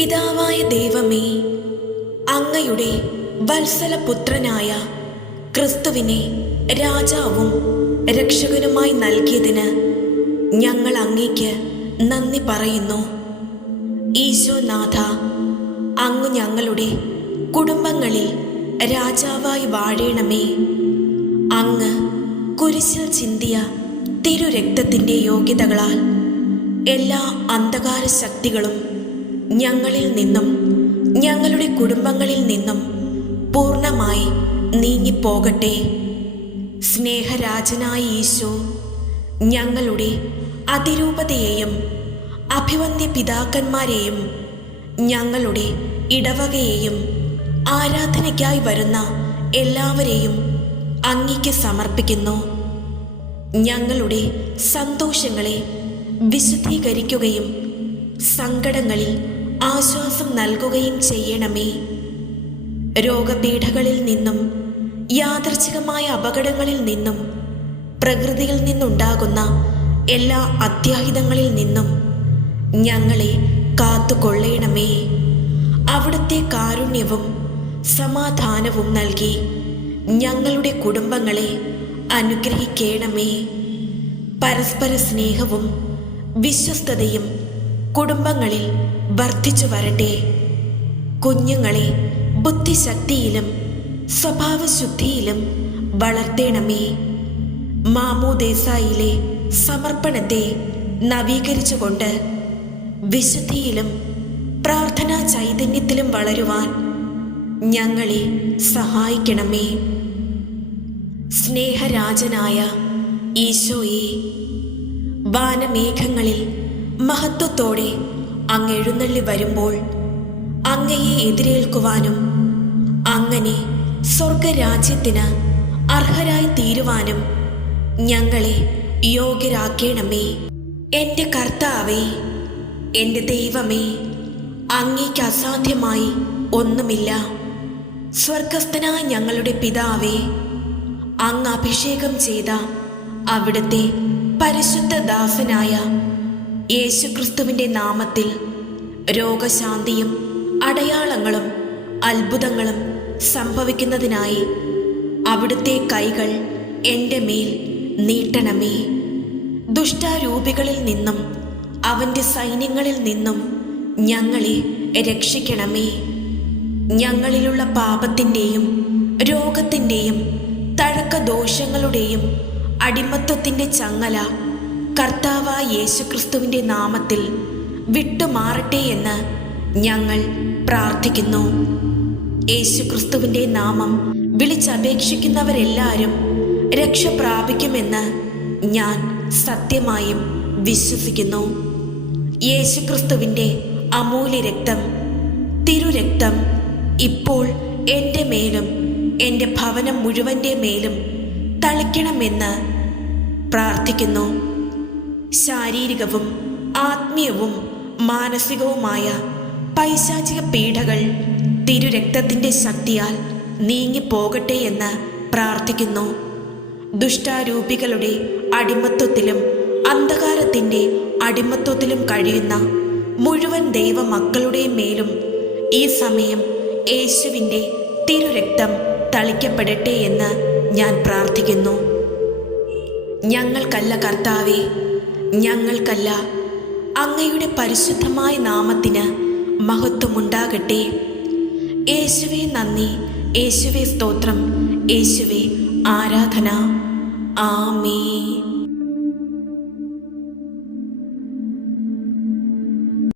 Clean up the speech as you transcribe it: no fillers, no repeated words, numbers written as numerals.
പിതാവായ ദൈവമേ, അങ്ങയുടെ വത്സലപുത്രനായ ക്രിസ്തുവിനെ രാജാവും രക്ഷകനുമായി നൽകിയതിന് ഞങ്ങൾ അങ്ങേക്ക് നന്ദി പറയുന്നു. ഈശോനാഥ, അങ്ങ് ഞങ്ങളുടെ കുടുംബങ്ങളിൽ രാജാവായി വാഴണമേ. അങ്ങ് കുരിശിൽ ചിന്തിയ തിരുരക്തത്തിൻ്റെ യോഗ്യതകളാൽ എല്ലാ അന്ധകാര ശക്തികളും ഞങ്ങളിൽ നിന്നും ഞങ്ങളുടെ കുടുംബങ്ങളിൽ നിന്നും പൂർണ്ണമായി നീങ്ങിപ്പോകട്ടെ. സ്നേഹരാജനായ ഈശോ, ഞങ്ങളുടെ അതിരൂപതയെയും അഭിവന്ദ്യ പിതാക്കന്മാരെയും ഞങ്ങളുടെ ഇടവകയെയും ആരാധനയ്ക്കായി വരുന്ന എല്ലാവരെയും അങ്ങേക്ക് സമർപ്പിക്കുന്നു. ഞങ്ങളുടെ സന്തോഷങ്ങളെ വിശുദ്ധീകരിക്കുകയും സങ്കടങ്ങളിൽ ആശ്വാസം നൽകുകയും ചെയ്യണമേ. രോഗപീഠകളിൽ നിന്നും യാദൃച്ഛികമായ അപകടങ്ങളിൽ നിന്നും പ്രകൃതിയിൽ നിന്നുണ്ടാകുന്ന എല്ലാ അത്യാഹിതങ്ങളിൽ നിന്നും ഞങ്ങളെ കാത്തുകൊള്ളണമേ. അവിടുത്തെ കാരുണ്യവും സമാധാനവും നൽകി ഞങ്ങളുടെ കുടുംബങ്ങളെ അനുഗ്രഹിക്കണമേ. പരസ്പര സ്നേഹവും വിശ്വസ്തതയും കുടുംബങ്ങളിൽ വർദ്ധിച്ചു വരട്ടെ. കുഞ്ഞുങ്ങളെ ബുദ്ധിശക്തിയിലും സ്വഭാവശുദ്ധിയിലും വളർത്തേണമേ. മാമോദീസായിലെ സമർപ്പണത്തെ നവീകരിച്ചുകൊണ്ട് വിശുദ്ധിയിലും പ്രാർത്ഥനാ ചൈതന്യത്തിലും വളരുവാൻ ഞങ്ങളെ സഹായിക്കണമേ. സ്നേഹരാജനായ ഈശോയെ, വാനമേഘങ്ങളിൽ മഹത്വത്തോടെ അങ്ങ് എഴുന്നള്ളി വരുമ്പോൾ അങ്ങയെ എതിരേൽക്കുവാനും അങ്ങനെ സ്വർഗരാജ്യത്തിന് അർഹരായി തീരുവാനും ഞങ്ങളെ യോഗ്യരാക്കണമേ. എൻ്റെ കർത്താവേ, എൻ്റെ ദൈവമേ, അങ്ങേക്ക് അസാധ്യമായി ഒന്നുമില്ല. സ്വർഗസ്ഥനായ ഞങ്ങളുടെ പിതാവേ, അങ്ങ് അഭിഷേകം ചെയ്ത അവിടുത്തെ പരിശുദ്ധ ദാസനായ യേശുക്രിസ്തുവിൻ്റെ നാമത്തിൽ രോഗശാന്തിയും അടയാളങ്ങളും അത്ഭുതങ്ങളും സംഭവിക്കുന്നതിനായി അവിടുത്തെ കൈകൾ എൻ്റെ മേൽ നീട്ടണമേ. ദുഷ്ടാരൂപികളിൽ നിന്നും അവൻ്റെ സൈന്യങ്ങളിൽ നിന്നും ഞങ്ങളെ രക്ഷിക്കണമേ. ഞങ്ങളിലുള്ള പാപത്തിൻ്റെയും രോഗത്തിൻ്റെയും തഴക്കദോഷങ്ങളുടെയും അടിമത്വത്തിൻ്റെ ചങ്ങല കർത്താവായ യേശുക്രിസ്തുവിൻ്റെ നാമത്തിൽ വിട്ടുമാറട്ടെ എന്ന് ഞങ്ങൾ പ്രാർത്ഥിക്കുന്നു. യേശുക്രിസ്തുവിൻ്റെ നാമം വിളിച്ചപേക്ഷിക്കുന്നവരെല്ലാവരും രക്ഷ പ്രാപിക്കുമെന്ന് ഞാൻ സത്യമായും വിശ്വസിക്കുന്നു. യേശുക്രിസ്തുവിൻ്റെ അമൂല്യ രക്തം, തിരുരക്തം ഇപ്പോൾ എൻ്റെ മേലും എൻ്റെ ഭവനം മുഴുവൻ്റെ മേലും തളിക്കണമെന്ന് പ്രാർത്ഥിക്കുന്നു. ശാരീരികവും ആത്മീയവും മാനസികവുമായ പൈശാചിക പീഡകൾ തിരുരക്തത്തിൻ്റെ ശക്തിയാൽ നീങ്ങിപ്പോകട്ടെ എന്ന് പ്രാർത്ഥിക്കുന്നു. ദുഷ്ടാരൂപികളുടെ അടിമത്വത്തിലും അന്ധകാരത്തിൻ്റെ അടിമത്വത്തിലും കഴിയുന്ന മുഴുവൻ ദൈവമക്കളുടെ മേലും ഈ സമയം യേശുവിൻ്റെ തിരുരക്തം തളിക്കപ്പെടട്ടെ എന്ന് ഞാൻ പ്രാർത്ഥിക്കുന്നു. ഞങ്ങൾക്കല്ല കർത്താവേ, ഞങ്ങൾക്കല്ല, അങ്ങയുടെ പരിശുദ്ധമായ നാമത്തിന് മഹത്വമുണ്ടാകട്ടെ. യേശുവേ നന്ദി, യേശുവേ സ്തോത്രം, യേശുവേ ആരാധന. ആമേൻ.